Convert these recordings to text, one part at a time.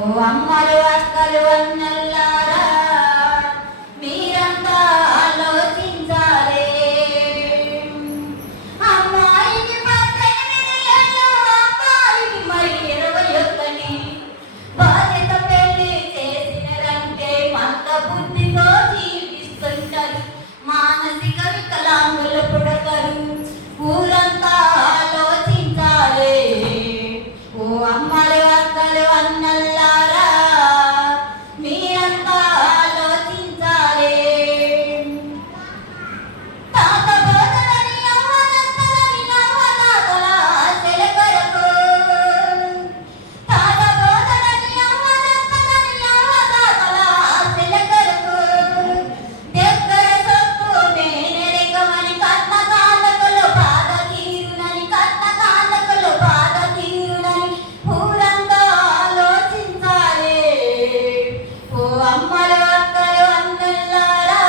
అమ్మలు అక్కలు అన్నల్లారా మీరంతా ఆలోచించాలే. అమ్మాయికి 18 ఏళ్ళు, అబ్బాయికి మరి 21. బాధ్యత పెళ్లి చేసినారంటే మంద బుద్ధితో జీవిస్తుంటారు, మానసిక వికలాంగులు పుడతారు. ఊరంతా ఆలోచించాలే. ఓ అమ్మలు అక్కలు అన్నల్లారా మీరంతా ఆలోచించాలే. తాత బోధలని అవ్వనంతలని అవ్వతాతల ఆశల కొరకు, తాత బోధలని అవ్వనంతలని అవ్వతాతల ఆశల కొరకు, దగ్గర సొత్తు నేనెరగమని కట్న కానుకలు బాధ తీరునని, కట్న కానుకలు బాధ తీరునని ఊరంతా ఆలోచించాలే. ఓ అమ్మలు అక్కలు అన్నల్లారా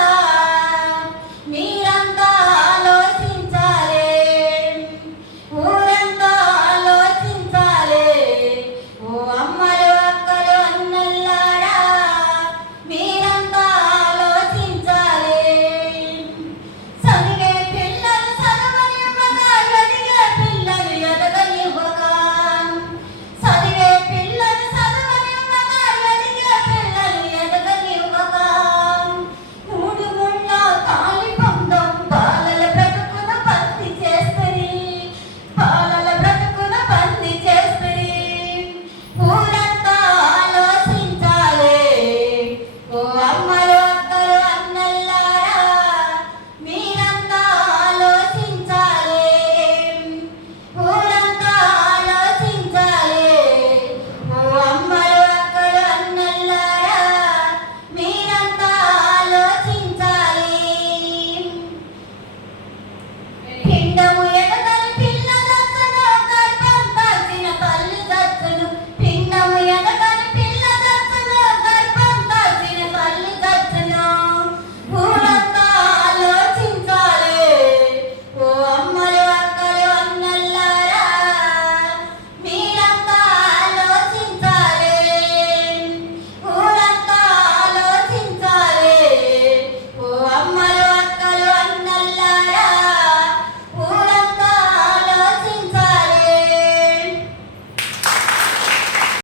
మీరంతా ఆలోచించాలే. ఊరంతా ఆలోచించాలే. ఓ అమ్మలు అక్కలు అన్నల్లారా మీరంతా ఆలోచించాలే. చదివే పిల్లలు చదవనివ్వక, ఎదిగే పిల్లలు ఎదగనివ్వక, చదివే పిల్లలు చదవనివ్వక, ఎదిగే పిల్లలు ఎదగనివ్వక, మూడు ముళ్ళ తాళి బంధం బాలల బ్రతుకున బందీ చేస్తరి, బాలల బ్రతుకున బందీ చేస్తరి.